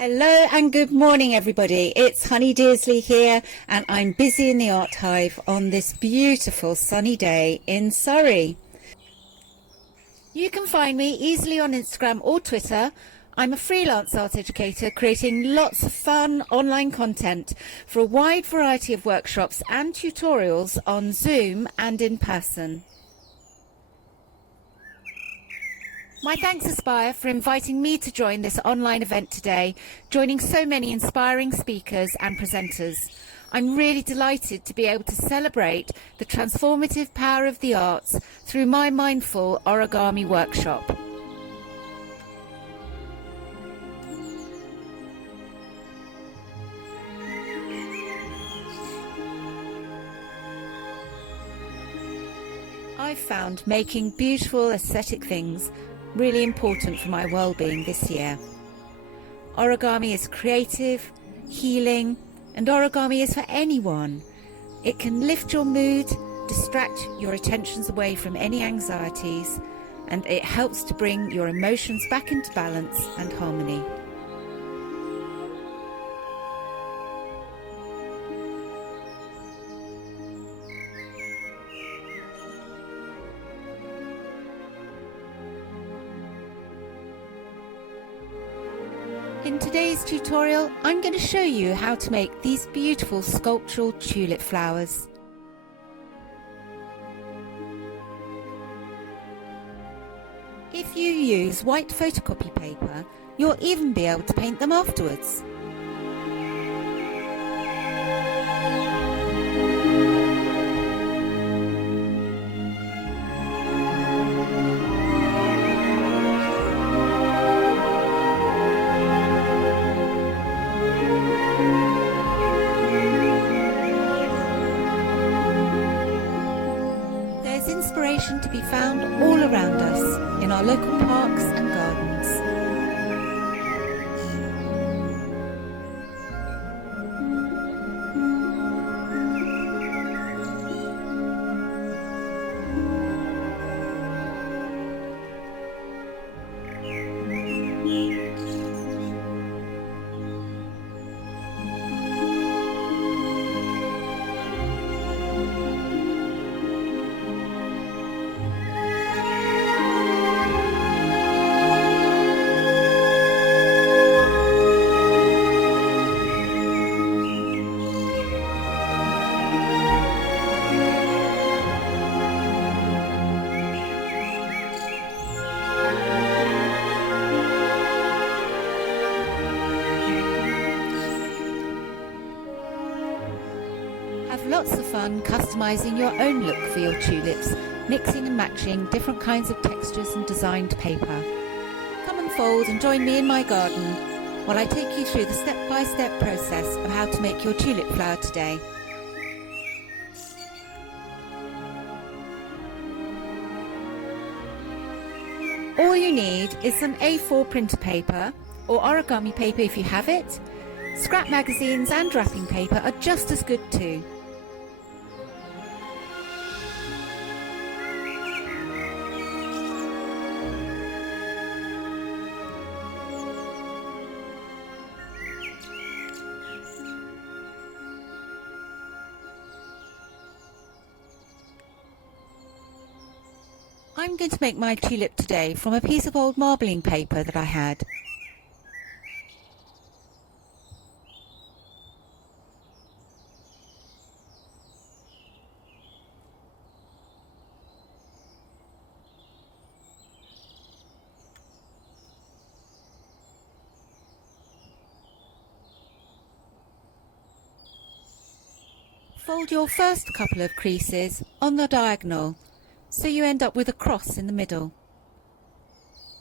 Hello and good morning everybody. It's Honey Dearsley here and I'm busy in the art hive on this beautiful sunny day in Surrey. You can find me easily on Instagram or Twitter. I'm a freelance art educator creating lots of fun online content for a wide variety of workshops and tutorials on Zoom and in person. My thanks Aspire for inviting me to join this online event today, joining so many inspiring speakers and presenters. I'm really delighted to be able to celebrate the transformative power of the arts through my Mindful Origami workshop. I've found making beautiful aesthetic things really important for my well-being this year. Origami is creative, healing, and origami is for anyone. It can lift your mood, distract your attentions away from any anxieties, and it helps to bring your emotions back into balance and harmony. In today's tutorial, I'm going to show you how to make these beautiful sculptural tulip flowers. If you use white photocopy paper, you'll even be able to paint them afterwards. Inspiration to be found all around us in our local parks and gardens. Have lots of fun customizing your own look for your tulips, mixing and matching different kinds of textures and designed paper. Come and fold and join me in my garden while I take you through the step-by-step process of how to make your tulip flower today. All you need is some A4 printer paper or origami paper if you have it. Scrap magazines and wrapping paper are just as good too. I'm going to make my tulip today from a piece of old marbling paper that I had. Fold your first couple of creases on the diagonal, so you end up with a cross in the middle.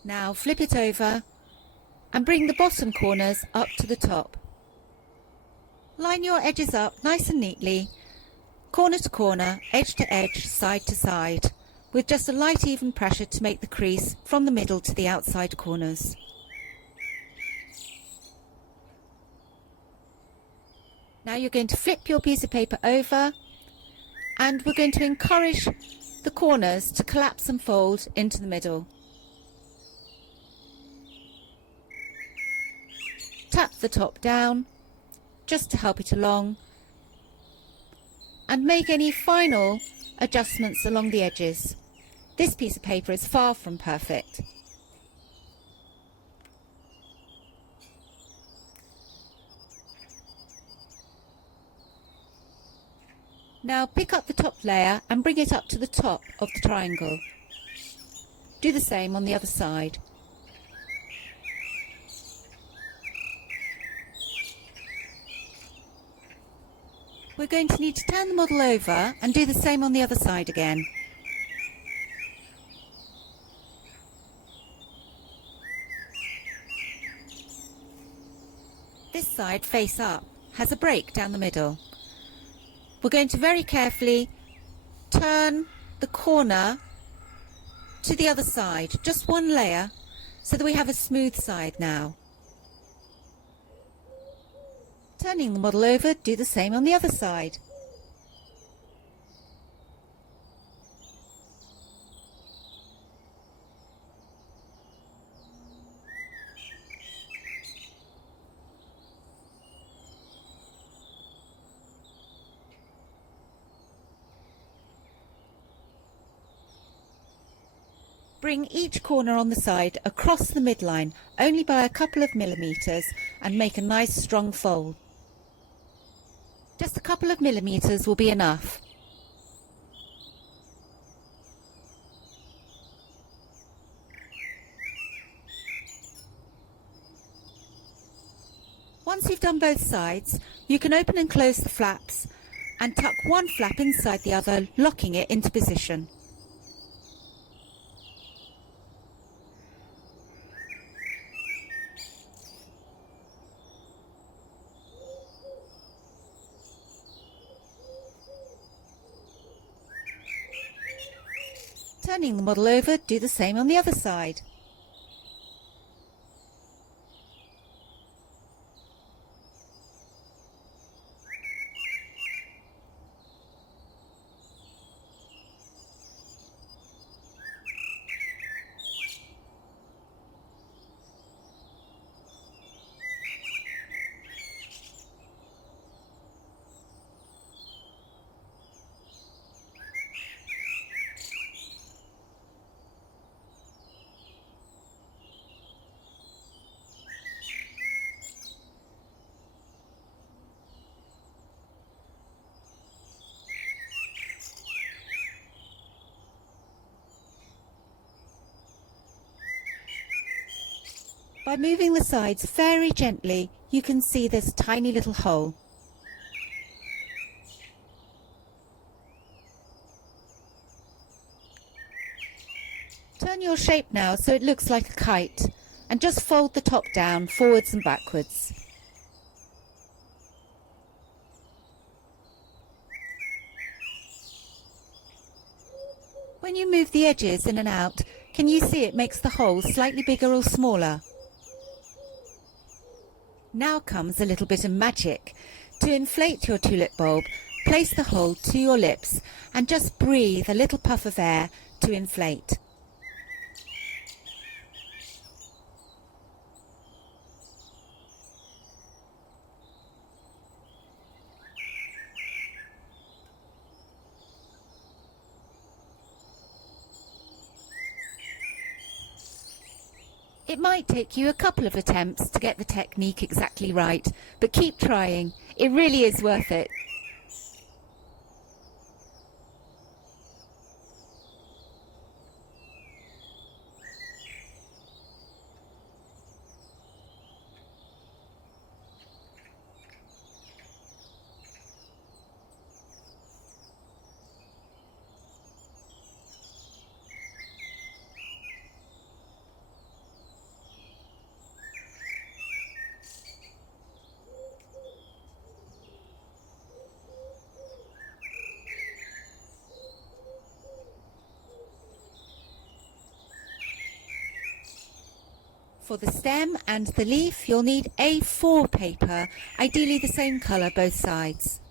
Now flip it over and bring the bottom corners up to the top. Line your edges up nice and neatly, corner to corner, edge to edge, side to side, with just a light even pressure to make the crease from the middle to the outside corners. Now you're going to flip your piece of paper over and we're going to encourage the corners to collapse and fold into the middle. tap the top down just to help it along and make any final adjustments along the edges. This piece of paper is far from perfect. Now pick up the top layer and bring it up to the top of the triangle. Do the same on the other side. We're going to need to turn the model over and do the same on the other side again. This side, face up, has a break down the middle. We're going to very carefully turn the corner to the other side, just one layer, so that we have a smooth side now. Turning the model over, do the same on the other side. Bring each corner on the side across the midline only by a couple of millimeters and make a nice strong fold. Just a couple of millimeters will be enough. Once you've done both sides, you can open and close the flaps and tuck one flap inside the other, locking it into position. Turning the model over, do the same on the other side. By moving the sides very gently, you can see this tiny little hole. Turn your shape now so it looks like a kite, and just fold the top down forwards and backwards. When you move the edges in and out, can you see it makes the hole slightly bigger or smaller? Now comes a little bit of magic. To inflate your tulip bulb, place the hole to your lips and just breathe a little puff of air to inflate. It might take you a couple of attempts to get the technique exactly right, but keep trying. It really is worth it. For the stem and the leaf, you'll need A4 paper, ideally the same colour both sides.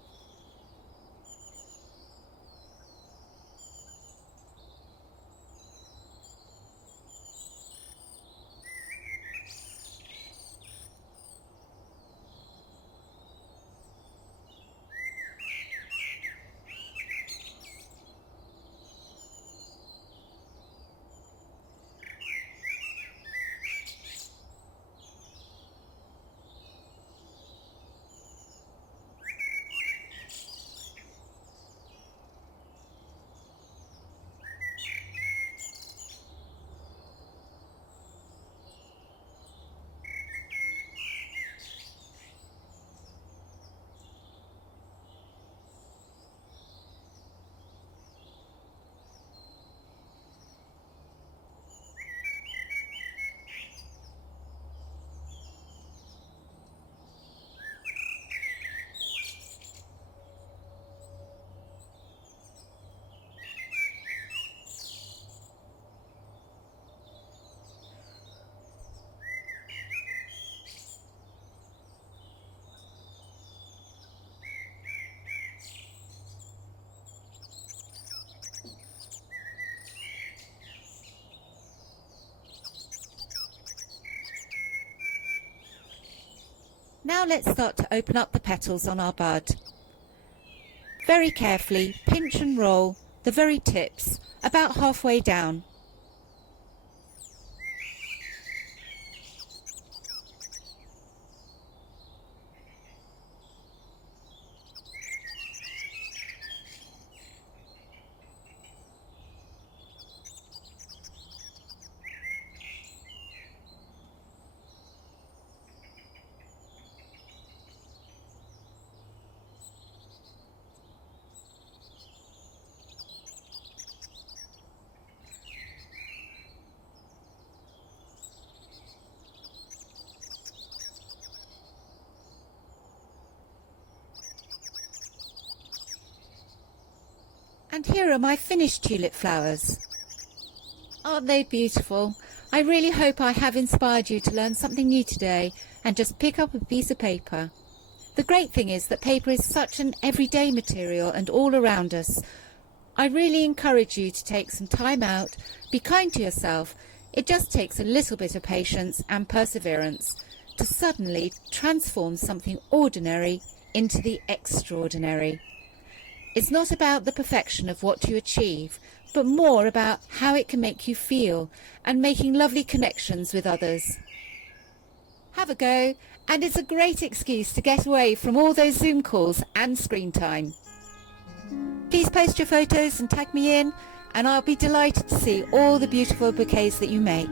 Now let's start to open up the petals on our bud. Very carefully pinch and roll the very tips about halfway down. And here are my finished tulip flowers. Aren't they beautiful? I really hope I have inspired you to learn something new today and just pick up a piece of paper. The great thing is that paper is such an everyday material and all around us. I really encourage you to take some time out, be kind to yourself. It just takes a little bit of patience and perseverance to suddenly transform something ordinary into the extraordinary. It's not about the perfection of what you achieve, but more about how it can make you feel and making lovely connections with others. Have a go, and it's a great excuse to get away from all those Zoom calls and screen time. Please post your photos and tag me in, and I'll be delighted to see all the beautiful bouquets that you make.